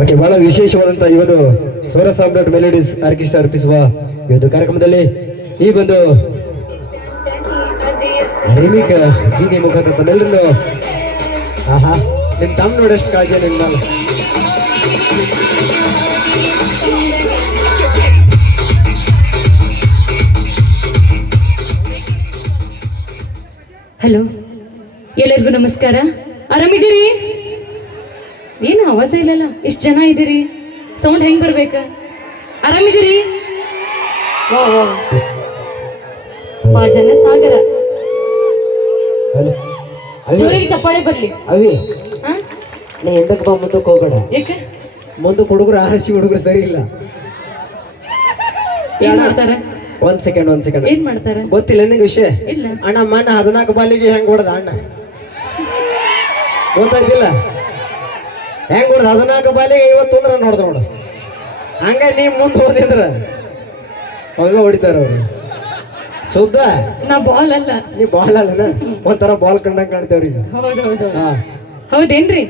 Okay, ಬಹಳ ವಿಶೇಷವಾದಂತಹ ಇವತ್ತು ಸ್ವರ ಸಾಮ್ರಾಟ್ ಮೆಲೋಡಿಸ್ ಆರ್ಕೆಸ್ಟ್ರಾ ಅರ್ಪಿಸುವ ಇವತ್ತು ಕಾರ್ಯಕ್ರಮದಲ್ಲಿ ಈ ಒಂದು ರೇಮಿಕ ಗೀತೆ ಮುಖಾಂತರ ತಮ್ಮೆಲ್ಲರನ್ನು ಆಹಾ ನಿಮ್ ತಮ್ಮ ನೋಡಷ್ಟು ಕಾಳಜಿ ನಿನ್ನ ಹಲೋ, ಎಲ್ಲರಿಗೂ ನಮಸ್ಕಾರ. ಆರಾಮಿದ್ದೀರಿ? ಏನು ಆವಾಜ ಇಲ್ಲಲ್ಲ, ಎಷ್ಟು ಜನ ಇದ್ದೀರಿ? ಸೌಂಡ್ ಹೆಂಗ್ ಬರ್ಬೇಕ? ಆರಾಮಿದ್ದೀರಿ? ಜನ ಸಾಗರ ಜೋರಿಗೆ ಚಪ್ಪಾಳೆ ಬರ್ಲಿ. ಅವಿ ನೀ ಎಂದಕ್ಕೆ ಬಾ, ಮುಂದಕ್ಕೆ ಹೋಗ್ಬೇಡ. ಯಾಕೆ? ಮುಂದಕ್ಕೆ ಹುಡುಗರು ಆರಿಸಿ ಹುಡುಗರು ಸರಿ ಇಲ್ಲ. ಏನ್ ಮಾಡ್ತಾರೆ? ಒಂದ್ ಸೆಕೆಂಡ್ ಏನ್ ಮಾಡ್ತಾರೆ ಗೊತ್ತಿಲ್ಲ ನಿನಗೆ ವಿಷಯ? ಇಲ್ಲ. ಅಣ್ಣ ಮಣ್ಣ 14 ಬಾಲಿಗೆ ಹೆಂಗ್ ಹೊಡೆದ ಅಣ್ಣ ಗೊತ್ತಾಯ್ತಿಲ್ಲ? ಹೆಂಗ್ ಹೊಡೆದ 14 ಬಾಲಿಗೆ 51 ರನ್ ಹೊಡೆದ ನೋಡು. ಹಂಗ ನೀ ಮುಂದೆ ಹೋದಿದ್ರ ಹಂಗ ಹೊಡಿತಾರ ಅವ್ರು. ಸುದ್ದ ನಾ ಬಾಲ್ ಅಲ್ಲ. ನೀ ಬಾಲ್ ಅಲ್ಲನ, ಒಂಥರ ಬಾಲ್ ಕಂಡಂಗ್ ಕಾಣ್ತೇವ್ರಿ. ಹೌದೌದು. ಹೌದೇನ್ರಿ?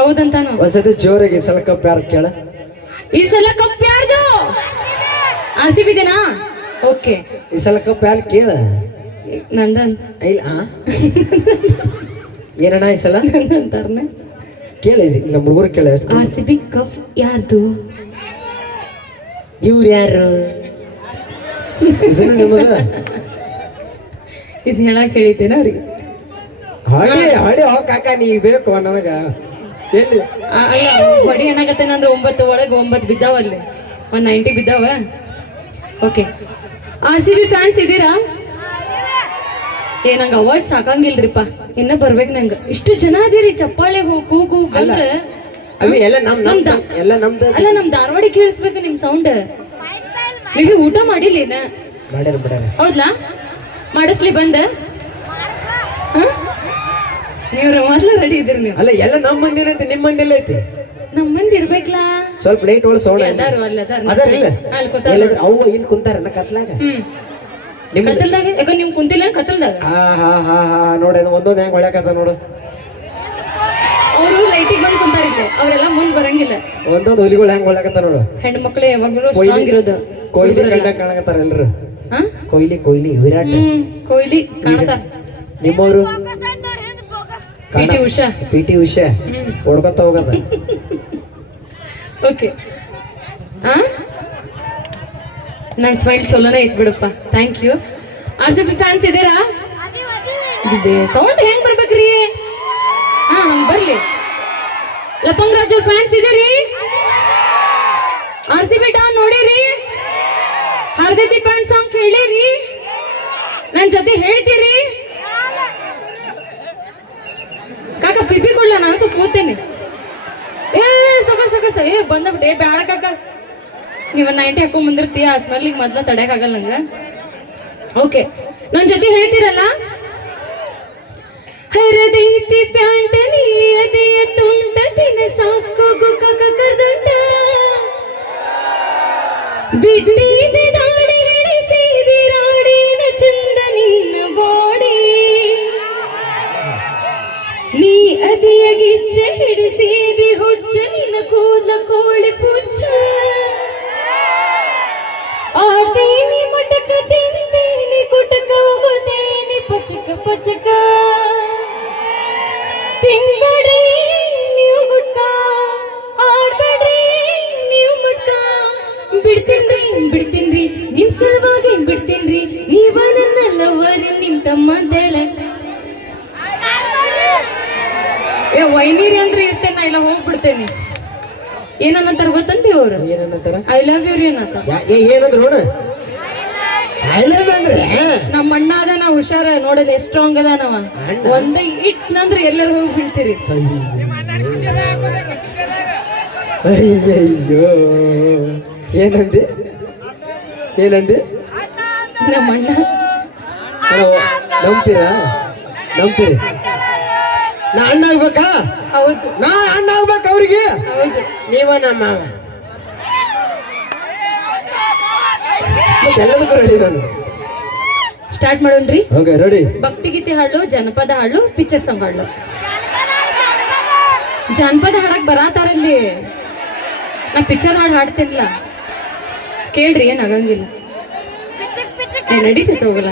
ಹೌದಂತಾನು. ಒಂದ್ಸತಿ ಜೋರಾಗಿ ಈ ಸಲ ಕಪ್ ಯಾರು ಕೇಳ? ಈ ಸಲ ಕಪ್ ಯಾರ್ದು? RCB ದೇನಾ? ಓಕೆ, ಈ ಸಲ ಕಪ್ ಯಾರು ಕೇಳ? ನಂದನ್. ಇಲ್ಲ ಏನಣ್ಣ ಈ ಸಲ ಅಂತಾರನೆ ಕೇಳ, ಇಲ್ಲ ಹುಡುಗರು ಕೇಳ. RCB ಕಪ್ ಯಾರ್ದು? ಇವ್ರು ಯಾರು? ಇದನ್ನು ನಿಮ್ಮದ ಇದ್ ಹೇಳಕ್ ಹೇಳಿದ್ದೇನ ಅವ್ರಿಗೆ? ಹಾಡಿ ಹಾಡಿ ಹೋಗ ಕಾಕ, ನೀ ಬೇಕು ನನಗ. ಎಲ್ಲಿ ಅಲ್ಲ, ಹೊಡಿ ಏನಾಗತ್ತೇನಂದ್ರೆ 9 ಒಳಗೆ 9 ಬಿದ್ದಾವಲ್ಲಿ, 190 ಬಿದ್ದಾವ. ಓಕೆ, RCB ಫ್ಯಾನ್ಸ್ ಇದ್ದೀರಾ? ನಂಗೆ ಅವಾಜ್ ಸಾಕಂಗಿಲ್ರಿಪ್ಪ, ಇನ್ನ ಬರ್ಬೇಕು ನಂಗೆ. ಇಷ್ಟು ಜನ ಅದೀರಿ, ಚಪ್ಪಾಳೆ ಕೂಗು ಬಂದ್ರೆ ಅವಿ ಎಲ್ಲ ನಮ್ದು. ಅಲ್ಲ, ನಮ್ ಧಾರವಾಡ ಕೇಳಿಸ್ಬೇಕು ನಿಮ್ ಸೌಂಡ್. ನೀವು ಊಟ ಮಾಡಿಲ್ಲ ಏನ? ಮಾಡ್ಯಾರ. ಹೌದ್ಲಾ? ಮಾಡಿಸ್ಲಿ ಬಂದ? ನೀವು ಮೊದ್ಲ ರೆಡಿ ಇದ್ದೀರಿ ನೀವು? ಅಲ್ಲ, ಎಲ್ಲ ನಮ್ಮ ಮಂದಿನಂತ ನಿಮ್ಮ ಮಂದಿ ಎಲ್ಲ ಐತಿ. ನಮ್ಮ ಮಂದಿ ಇರ್ಬೇಕಲ್ಲ. ಸ್ವಲ್ಪ ಲೈಟ್ ಒಳಗೆ ಸೌಂಡ್ ಅದಾರು ಅವು ಇಲ್ಲಿ ಕುಂತಾರ ಕತ್ಲಾಗ. ಕತ್ತಲ್ದಾಗ? ಯಾಕ ನಿಮ್ ಕುಂತಿಲ್ಲ ಕತ್ತಲ್ದಾಗ? ನೋಡಿ ಒಂದೊಂದು ಹೆಂಗ್ ಹೊಳ್ಯಾಕತ್ತ ನೋಡು. ಅವರು ಲೈಟಿಗೆ ಬಂದು ಕುಂತಾರಿಲ್ಲ, ಅವರೆಲ್ಲ ಮುಂದ್ ಬರಂಗಿಲ್ಲ. ಒಂದೊಂದು ಹುಲಿಗಳು ಹೆಂಗ್ ಹೊಳ್ಯಾಕತ್ತ ನೋಡು. ಹೆಣ್ಮಕ್ಳು ಯಾವಾಗಲೂ ಸ್ಟ್ರಾಂಗ್ ಇರೋದು. ಕೊಯ್ಲಿ ಕಂಡ ಕಾಣಕತ್ತಾರ ಎಲ್ರು. ಕೊಯ್ಲಿ ವಿರಾಟ್ ಕೊಯ್ಲಿ ಕಾಣತಾರ. ನಿಮ್ಮವರು PT ಉಷಾ ಹೊಡ್ಕೊತ ಹೋಗದ. ಓಕೆ, ನನ್ ಸ್ಮೈಲ್ ಚಲೋನೇ ಐತ್ ಬಿಡಪ್ಪ. Thank you. RCB ಫ್ಯಾನ್ಸ್ ಇದ್ದೀರಾ? ಸೌಂಡ್ ಹೆಂಗ್ ಬರ್ಬೇಕ್ರಿ? ಹಂಗ್ ಬರ್ಲಿ. ಲಪಂಗ್ ರಾಜು ಫ್ಯಾನ್ಸ್ ಇದೀರಿ? RCB ಡಾನ್ ನೋಡಿರಿ? ಹರ್ಗತಿ ಪ್ಯಾಂಟ್ ಸಾಂಗ್ ಕೇಳಿರಿ? ನನ್ ಜೊತೆ ಹೇಳ್ತೀರಿ? ಕಾಕ ಪಿಪಿ ಕೊಡ್ಲ, ನಾನು ಸ್ವಲ್ಪ ಕೂತೇನೆ. ಸೊಗಸ ಬಂದ್ಬಿಟ್ಟೆ. ಬ್ಯಾಡ ಕಾಕ, ನೀವ 90 ಹಾಕೊಂಡ್ ಬಂದಿರ್ತೀಯ, ಆ ಸ್ಮೆಲ್ಲಿಗೆ ಮೊದ್ಲ ತಡೆಯಕ್ಕಾಗಲ್ಲ ನಂಗ. ಓಕೆ, ನನ್ ಜೊತೆ ಹೇಳ್ತೀರಲ್ಲ? ಹರದೈತಿ ಪ್ಯಾಂಟ ನೀ ಅದೇಯ ತುಂಟ ತಿನ ಸಾಕೋಗು ಕಕ ಕರ್ದಂಟ ಬಿಟ್ಟಿದೆ ದಾಡಿ ಹಿಡಿಸಿದಿ ರಾಡಿನ ಚಂದ ನಿನ್ನ ಬಾಡಿ ನೀ ಅದಿಯ ಗಿಚ್ಚ ಹಿಡಿಸಿದಿ ಹುಚ್ಚ ನಿನ್ನ ಕೂದಲ ಕೋಳಿ ಪುಚ್ಚ ಆಟೇನಿ ಮಟಕ ತಿಂತೇನಿ ಕುಟಕ ಉಗುಳ್ತೇನಿ ಪಚಕ ತಿನ್ಬೇಡ್ರಿ ನೀವು ಗುಟ್ಕ, ಆಡ್ಬೇಡ್ರಿ ನೀವು ಮುಟ್ಕ. ಬಿಡ್ತೀನ್ರಿ ನಿಮ್ ಸಲುವಾಗಿ ಬಿಡ್ತೀನ್ರಿ, ನೀವ ನನ್ನ ಲವರ್ ನಿಮ್ ತಮ್ಮ ಅಂತ ಹೇಳ. ವೈನೀರಿ ಅಂದ್ರೆ ಇರ್ತೇನೆ, ಇಲ್ಲ ಹೋಗ್ಬಿಡ್ತೇನೆ. ಏನನ್ನಂತಾರ ಗೊತ್ತಂತಿ ಅವ್ರು? ಏನಂತಾರ? ಐ ಲವ್ ಯು ರೀ ಅನ್ನತ್ತಾರ. ಏನಂದ್ರ ನೋಡ, ನಮ್ಮ ಅಣ್ಣ ಅದಾನ ಹುಷಾರ, ನೋಡಲ್ಲ ಎಷ್ಟು ಸ್ಟ್ರಾಂಗ್ ಅದಾನವ. ಒಂದ ಇಟ್ನಂದ್ರೆ ಎಲ್ಲರೂ ಹೋಗಿ ಬೀಳ್ತೀರಿ. ಅಯ್ಯಯ್ಯೋ, ಏನಂದಿ? ನಮ್ಮ ಅಣ್ಣ ನಂಬ್ತೀರಿ? ನಾ ಅಣ್ಣ ಆಗ್ಬೇಕಾ? ಹೌದು, ನಾ ಅಣ್ಣ ಆಗ್ಬೇಕ ಅವ್ರಿಗೆ? ಹೌದು. ನೀವ ನಮ್ಮ ಎಲ್ಲದಕ್ಕೂ ರೆಡಿ ನಾನು. ಸ್ಟಾರ್ಟ್ ಮಾಡೋಣ್ರಿ? Okay, ready. ಭಕ್ತಿಗೀತೆ ಹಾಡು, ಜನಪದ ಹಾಡು, ಪಿಕ್ಚರ್ ಸಾಂಗ್ ಹಾಡು. ಜಾನಪದ ಹಾಡಕ್ ಬರಾತಾರಲ್ಲಿ ನಾ ಪಿಕ್ಚರ್ ಹಾಡು ಹಾಡ್ತೇನಿಲ್ಲ ಕೇಳ್ರಿ ಏನ್ ಆಗಂಗಿಲ್ಲ ನಡೀತೈತೆ ಹೋಗಲ್ಲ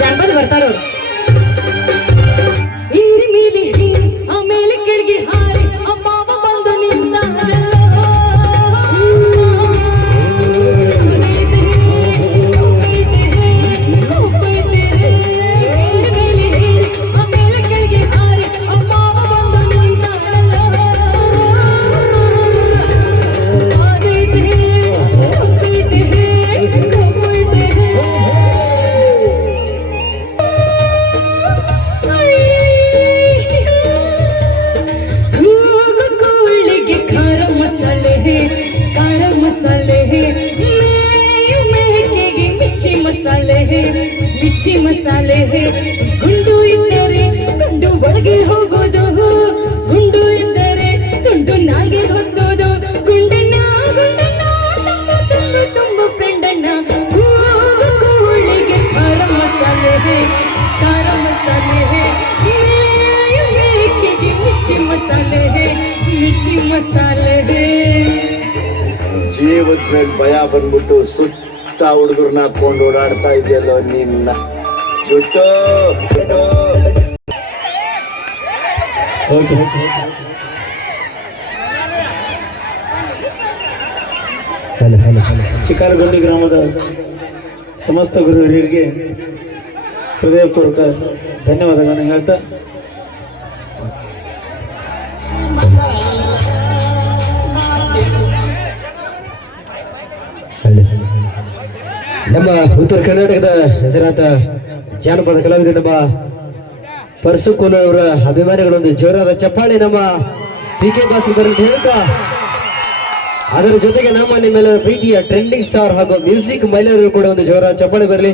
ಜಾನಪದ ಬರ್ತಾರವ್ರು ಈರಿ ಮೀಲಿ ಹೀರಿ ಆಮೇಲೆ ಕೆಳಗೆ ಹಾರಿ ಅಮ್ಮವ ಬಂದು ನಿಂತಾರಲ್ಲ ಮಸಾಲೆ ಗುಂಡು ಇದ್ದರೆ ತುಂಡು ಒಳಗೆ ಹೋಗೋದು ಗುಂಡು ಇದ್ದರೆ ತುಂಡು ನಾಲ್ಗೆ ಹೊತ್ತೋದು ಗುಂಡಣ್ಣ ಗುಂಡಣ್ಣ ತುಂಬ ತುಂಬ ಫ್ರೆಂಡಣ್ಣ ಕೋಳಿಗೆ ಖಾರ ಮಸಾಲೆ ಮೇಕೆಗೆ ಮಿರ್ಚಿ ಮಸಾಲೆ ಜೀವದ ಮೇಲೆ ಭಯ ಬಂದ್ಬಿಟ್ಟು ಸುತ್ತ ಹುಡುಗರನ್ನ ಹಾಕೊಂಡು ಓಡಾಡ್ತಾ ಇದೆಯಲ್ಲೋ ನಿನ್ನ ಜುಟ್ಟು ಚಿಕ್ಕಾರಗೊಂಡಿ ಗ್ರಾಮದ ಸಮಸ್ತ ಗುರು ಹಿರಿಯರಿಗೆ ಹೃದಯಪೂರ್ವಕ ಧನ್ಯವಾದಗಳನ್ನು ಹೇಳ್ತಾ ನಮ್ಮ ಉತ್ತರ ಕರ್ನಾಟಕದ ಹೆಸರಾದ ಜಾನಪದ ಕಲಾವಿದ ನಮ್ಮ ಪರಸು ಕೋಲು ಅವರ ಅಭಿಮಾನಿಗಳೊಂದು ಜೋರಾದ ಚಪ್ಪಾಳೆ ನಮ್ಮ PK ಬಾಸ್ ಬರಲು ಹೇಳ್ತಾ ಅದರ ಜೊತೆಗೆ ನಮ್ಮ ನಿಮ್ಮೆಲ್ಲರ ಪ್ರೀತಿಯ ಟ್ರೆಂಡಿಂಗ್ ಸ್ಟಾರ್ ಹಾಗೂ ಮ್ಯೂಸಿಕ್ ಮಹಿಳೆಯರು ಕೂಡ ಒಂದು ಜೋರಾದ ಚಪ್ಪಾಳೆ ಬರಲಿ.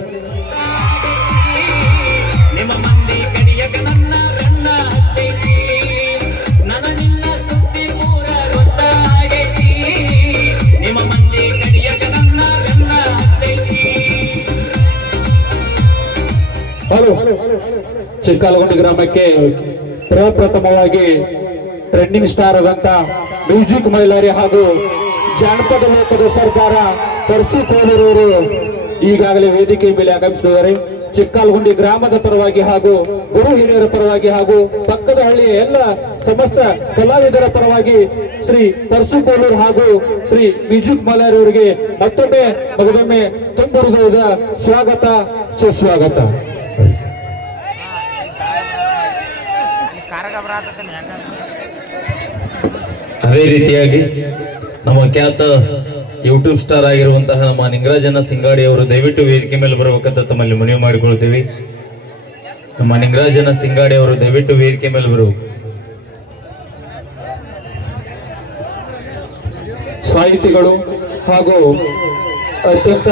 ಚಿಕ್ಕಾಲಗುಂಡಿ ಗ್ರಾಮಕ್ಕೆ ಪ್ರಪ್ರಥಮವಾಗಿ ಟ್ರೆಂಡಿಂಗ್ ಸ್ಟಾರ್ ಆದಂತ ಮ್ಯೂಸಿಕ್ ಮೈಲಾರಿ ಹಾಗೂ ಜಾನಪದ ಲೋಕದ ಸರ್ದಾರ ಪರಸು ಕೋಲೂರವರು ಈಗಾಗಲೇ ವೇದಿಕೆ ಮೇಲೆ ಆಗಮಿಸಿದ್ದಾರೆ. ಚಿಕ್ಕಾಲಗುಂಡಿ ಗ್ರಾಮದ ಪರವಾಗಿ ಹಾಗೂ ಗುರು ಹಿರಿಯರ ಪರವಾಗಿ ಹಾಗೂ ಪಕ್ಕದ ಹಳ್ಳಿಯ ಎಲ್ಲ ಸಮಸ್ತ ಕಲಾವಿದರ ಪರವಾಗಿ ಶ್ರೀ ಪರಸು ಕೋಲೂರು ಹಾಗೂ ಶ್ರೀ ಮ್ಯೂಸಿಕ್ ಮೈಲಾರಿ ಅವರಿಗೆ ಮತ್ತೊಮ್ಮೆ ಮಗದೊಮ್ಮೆ ತುಂಬ ಹೃದಯದ ಸ್ವಾಗತ ಸುಸ್ವಾಗತ. ಅದೇ ರೀತಿಯಾಗಿ ನಮ್ಮ ಖ್ಯಾತ ಯೂಟ್ಯೂಬ್ ಸ್ಟಾರ್ ಆಗಿರುವಂತಹ ನಮ್ಮ ನಿಂಗರಾಜನ ಸಿಂಗಾಡಿ ಅವರು ದಯವಿಟ್ಟು ವೇದಿಕೆ ಮೇಲೆ ಬರಬೇಕಂತ ತಮ್ಮಲ್ಲಿ ಮನವಿ ಮಾಡಿಕೊಳ್ತೀವಿ. ನಮ್ಮ ನಿಂಗರಾಜನ ಸಿಂಗಾಡಿ ಅವರು ದಯವಿಟ್ಟು ವೇದಿಕೆ ಮೇಲೆ ಬರಬೇಕು. ಸಾಹಿತಿಗಳು ಹಾಗೂ ಅತ್ಯಂತ